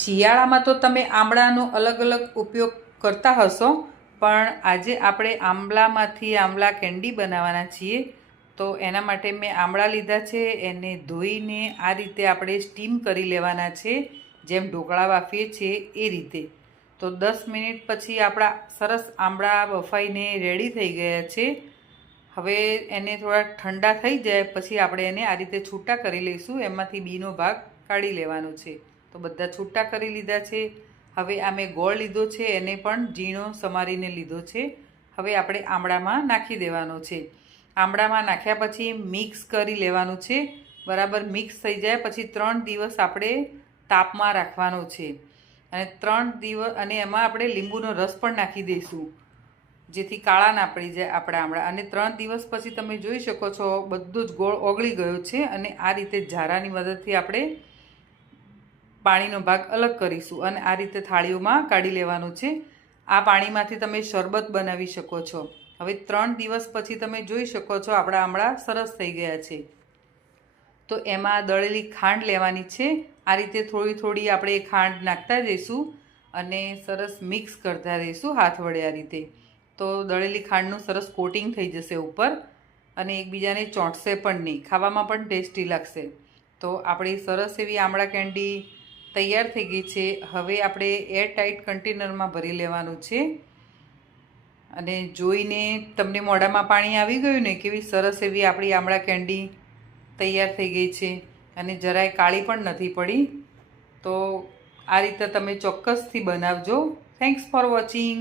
શિયાળામાં તો તમે આમળાનો અલગ અલગ ઉપયોગ કરતા હશો, પણ આજે આપણે આંબલામાંથી આંબલા કેન્ડી બનાવવાના છીએ. તો એના માટે મેં આંબળા લીધા છે, એને ધોઈને આ રીતે આપણે સ્ટીમ કરી લેવાના છે, જેમ ઢોકળા બાફીએ છીએ એ રીતે. તો દસ મિનિટ પછી આપણા સરસ આંબળા બફાઈને રેડી થઈ ગયા છે. હવે એને થોડા ઠંડા થઈ જાય, પછી આપણે એને આ રીતે છૂટા કરી લઈશું, એમાંથી બીનો ભાગ કાઢી લેવાનો છે. તો બધા છૂટા કરી લીધા છે. હવે આ મેં ગોળ લીધો છે, એને પણ ઝીણો સમારીને લીધો છે. હવે આપણે આમળામાં નાખી દેવાનો છે. આમળામાં નાખ્યા પછી મિક્સ કરી લેવાનું છે. બરાબર મિક્સ થઈ જાય પછી ત્રણ દિવસ આપણે તાપમાં રાખવાનો છે. અને ત્રણ દિવસ અને એમાં આપણે લીંબુનો રસ પણ નાખી દઈશું. જેથી કાળા ના પડી જાય આપણા આમળા. અને ત્રણ દિવસ પછી તમે જોઈ શકો છો, બધું જ ગોળ ઓગળી ગયો છે અને આ રીતે ઝારાની મદદથી આપણે પાણીનો ભાગ અલગ કરીશું અને આ રીતે થાળીઓમાં કાઢી લેવાનું છે. આ પાણીમાંથી તમે શરબત બનાવી શકો છો. હવે ત્રણ દિવસ પછી તમે જોઈ શકો છો આપણા આમળા સરસ થઈ ગયા છે. તો એમાં દળેલી ખાંડ લેવાની છે. આ રીતે થોડી થોડી આપણે ખાંડ નાખતા જઈશું અને સરસ મિક્સ કરતા રહીશું હાથ વડે આ રીતે. તો દળેલી ખાંડનું સરસ કોટિંગ થઈ જશે ઉપર અને એકબીજાને ચોંટશે પણ નહીં. ખાવામાં પણ ટેસ્ટી લાગશે. તો આપણી સરસ એવી આમળા કેન્ડી તૈયાર થઈ ગઈ છે. હવે આપણે એર ટાઈટ કન્ટેનરમાં ભરી લેવાનું છે. અને જોઈને તમને મોઢામાં પાણી આવી ગયું ને કેવી સરસ એવી આપણી આમળા કેન્ડી તૈયાર થઈ ગઈ છે. અને જરાય કાળી પણ નથી પડી. તો આ રીતે તમે ચોક્કસથી બનાવજો. Thanks for watching